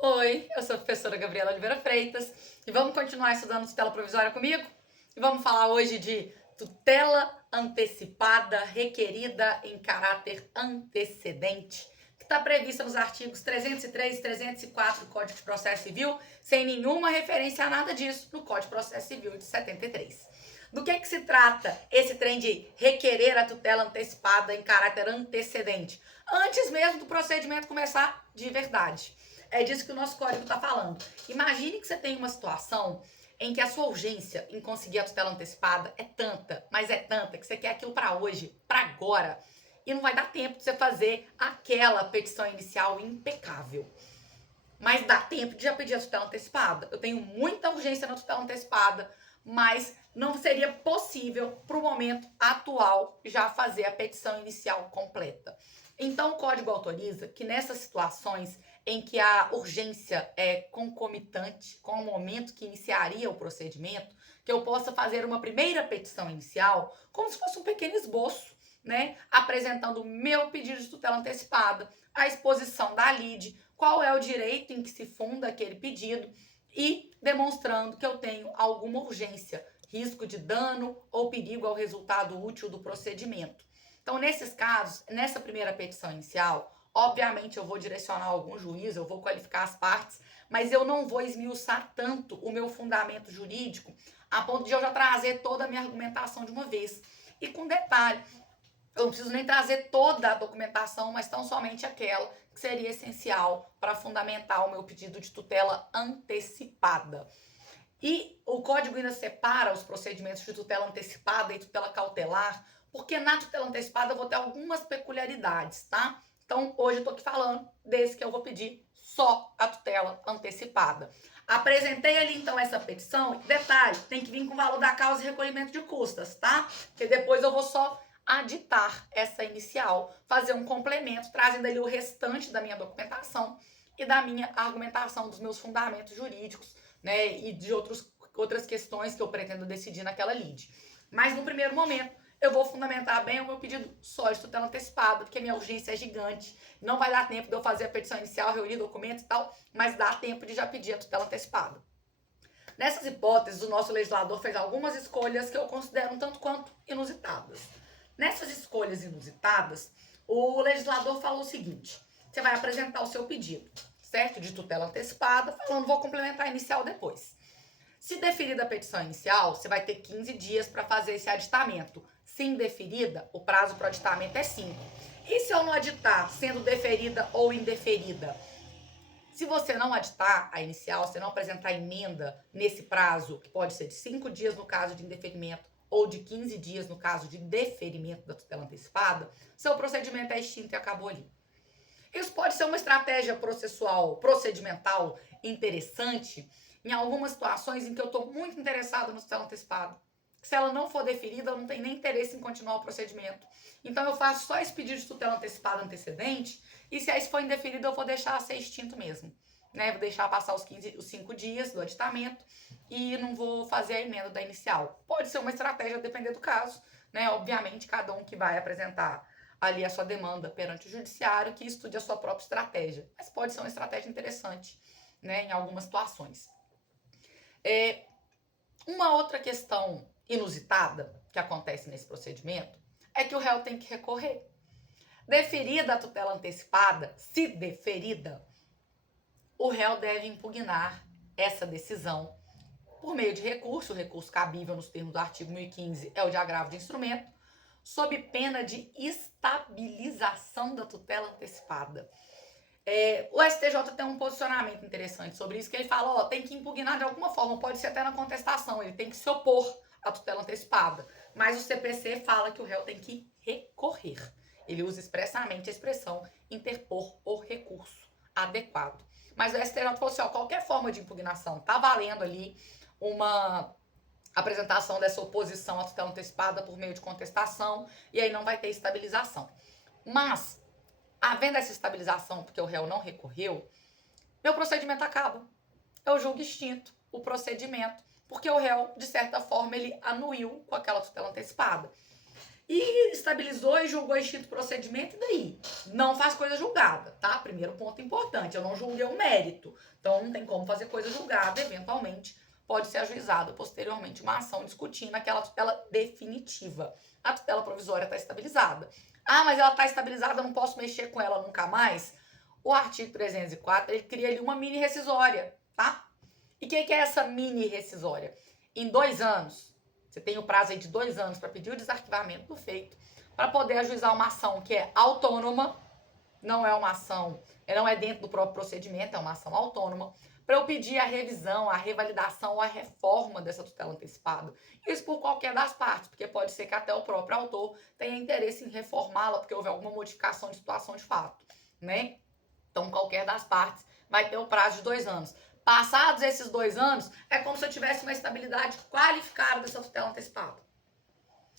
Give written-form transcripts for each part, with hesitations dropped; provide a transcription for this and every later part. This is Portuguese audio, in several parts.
Oi, eu sou a professora Gabriela Oliveira Freitas e vamos continuar estudando tutela provisória comigo? E vamos falar hoje de tutela antecipada requerida em caráter antecedente, que está prevista nos artigos 303 e 304 do Código de Processo Civil, sem nenhuma referência a nada disso no Código de Processo Civil de 73. Do que se trata esse trem de requerer a tutela antecipada em caráter antecedente? Antes mesmo do procedimento começar de verdade. É disso que o nosso código está falando. Imagine que você tem uma situação em que a sua urgência em conseguir a tutela antecipada é tanta, mas é tanta, que você quer aquilo para hoje, para agora, e não vai dar tempo de você fazer aquela petição inicial impecável. Mas dá tempo de já pedir a tutela antecipada. Eu tenho muita urgência na tutela antecipada, mas não seria possível, para o momento atual, já fazer a petição inicial completa. Então, o código autoriza que nessas situações em que a urgência é concomitante com o momento que iniciaria o procedimento, que eu possa fazer uma primeira petição inicial, como se fosse um pequeno esboço, né? Apresentando o meu pedido de tutela antecipada, a exposição da lide, qual é o direito em que se funda aquele pedido e demonstrando que eu tenho alguma urgência, risco de dano ou perigo ao resultado útil do procedimento. Então, nesses casos, nessa primeira petição inicial, obviamente eu vou direcionar algum juiz, eu vou qualificar as partes, mas eu não vou esmiuçar tanto o meu fundamento jurídico a ponto de eu já trazer toda a minha argumentação de uma vez. E com detalhe, eu não preciso nem trazer toda a documentação, mas tão somente aquela que seria essencial para fundamentar o meu pedido de tutela antecipada. E o código ainda separa os procedimentos de tutela antecipada e tutela cautelar, porque na tutela antecipada eu vou ter algumas peculiaridades, tá? Então, hoje eu tô aqui falando desse que eu vou pedir só a tutela antecipada. Apresentei ali, então, essa petição. Detalhe, tem que vir com o valor da causa e recolhimento de custas, tá? Porque depois eu vou só aditar essa inicial, fazer um complemento, trazendo ali o restante da minha documentação e da minha argumentação dos meus fundamentos jurídicos, né, e de outras questões que eu pretendo decidir naquela lide. Mas no primeiro momento, eu vou fundamentar bem o meu pedido só de tutela antecipada, porque a minha urgência é gigante. Não vai dar tempo de eu fazer a petição inicial, reunir documentos e tal, mas dá tempo de já pedir a tutela antecipada. Nessas hipóteses, o nosso legislador fez algumas escolhas que eu considero um tanto quanto inusitadas. Nessas escolhas inusitadas, o legislador falou o seguinte: você vai apresentar o seu pedido, certo? De tutela antecipada, falando, vou complementar a inicial depois. Se deferida a petição inicial, você vai ter 15 dias para fazer esse aditamento. Se indeferida, o prazo para o aditamento é 5. E se eu não aditar, sendo deferida ou indeferida? Se você não aditar a inicial, se não apresentar emenda nesse prazo, que pode ser de 5 dias no caso de indeferimento ou de 15 dias no caso de deferimento da tutela antecipada, seu procedimento é extinto e acabou ali. Isso pode ser uma estratégia procedimental interessante em algumas situações em que eu estou muito interessada no tutela antecipada. Se ela não for deferida, eu não tenho nem interesse em continuar o procedimento. Então eu faço só esse pedido de tutela antecipada antecedente, e se isso for indeferido, eu vou deixar ser extinto mesmo. Né? Vou deixar passar os 5 dias do aditamento e não vou fazer a emenda da inicial. Pode ser uma estratégia, depender do caso. Né? Obviamente, cada um que vai apresentar ali a sua demanda perante o judiciário, que estude a sua própria estratégia. Mas pode ser uma estratégia interessante, né, em algumas situações. Uma outra questão inusitada que acontece nesse procedimento é que o réu tem que recorrer. Deferida a tutela antecipada, se deferida, o réu deve impugnar essa decisão por meio de recurso. O recurso cabível nos termos do artigo 1015 é o de agravo de instrumento, sob pena de estabilização da tutela antecipada. O STJ tem um posicionamento interessante sobre isso, que ele fala, tem que impugnar de alguma forma, pode ser até na contestação, ele tem que se opor à tutela antecipada. Mas o CPC fala que o réu tem que recorrer. Ele usa expressamente a expressão interpor o recurso adequado. Mas o STJ falou assim, qualquer forma de impugnação tá valendo ali uma apresentação dessa oposição à tutela antecipada por meio de contestação, e aí não vai ter estabilização. Mas, havendo essa estabilização porque o réu não recorreu, meu procedimento acaba. Eu julgo extinto o procedimento, porque o réu, de certa forma, ele anuiu com aquela tutela antecipada. e estabilizou e julgou extinto o procedimento, e daí? Não faz coisa julgada, tá? Primeiro ponto importante, eu não julguei o mérito, então não tem como fazer coisa julgada, eventualmente pode ser ajuizada posteriormente uma ação discutindo aquela tutela definitiva. A tutela provisória está estabilizada. Ah, mas ela está estabilizada, eu não posso mexer com ela nunca mais? O artigo 304, ele cria ali uma mini rescisória, tá? E o que é essa mini rescisória? Em 2 anos, você tem o prazo aí de 2 anos para pedir o desarquivamento do feito, para poder ajuizar uma ação que é autônoma, não é uma ação, não é dentro do próprio procedimento, é uma ação autônoma, para eu pedir a revisão, a revalidação ou a reforma dessa tutela antecipada. Isso por qualquer das partes, porque pode ser que até o próprio autor tenha interesse em reformá-la, porque houve alguma modificação de situação de fato, né? Então, qualquer das partes vai ter o prazo de 2 anos. Passados esses 2 anos, é como se eu tivesse uma estabilidade qualificada dessa tutela antecipada.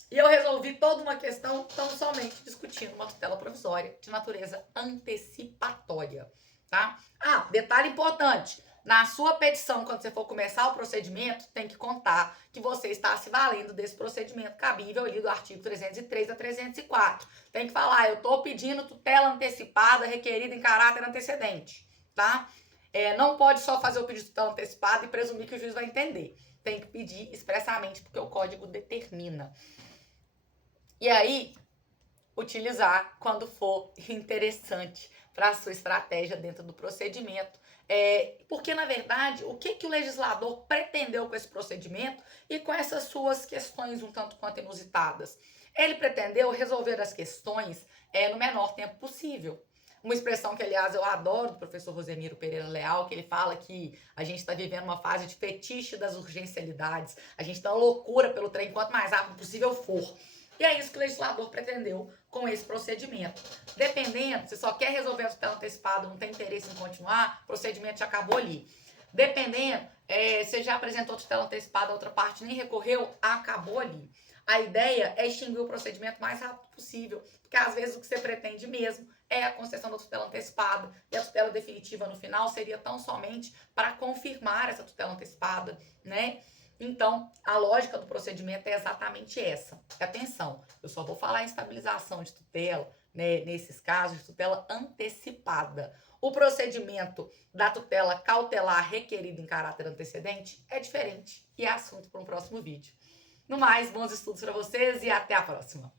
E eu resolvi toda uma questão tão somente discutindo uma tutela provisória de natureza antecipatória, tá? Ah, detalhe importante. Na sua petição, quando você for começar o procedimento, tem que contar que você está se valendo desse procedimento cabível ali do artigo 303 a 304. Tem que falar, eu estou pedindo tutela antecipada requerida em caráter antecedente, tá? Não pode só fazer o pedido de tutela antecipada e presumir que o juiz vai entender. Tem que pedir expressamente, porque o código determina. E aí, utilizar quando for interessante para a sua estratégia dentro do procedimento. Porque, na verdade, o que o legislador pretendeu com esse procedimento e com essas suas questões um tanto quanto inusitadas? Ele pretendeu resolver as questões no menor tempo possível. Uma expressão que, aliás, eu adoro do professor Rosemiro Pereira Leal, que ele fala que a gente está vivendo uma fase de fetiche das urgencialidades. A gente está loucura pelo trem, quanto mais rápido possível for. E é isso que o legislador pretendeu com esse procedimento. Dependendo, se só quer resolver a tutela antecipada, não tem interesse em continuar, o procedimento já acabou ali. Dependendo, você já apresentou tutela antecipada, a outra parte nem recorreu, acabou ali. A ideia é extinguir o procedimento o mais rápido possível, porque às vezes o que você pretende mesmo é a concessão da tutela antecipada, e a tutela definitiva no final seria tão somente para confirmar essa tutela antecipada, né? Então, a lógica do procedimento é exatamente essa. Atenção, eu só vou falar em estabilização de tutela, né, nesses casos de tutela antecipada. O procedimento da tutela cautelar requerida em caráter antecedente é diferente e é assunto para um próximo vídeo. No mais, bons estudos para vocês e até a próxima!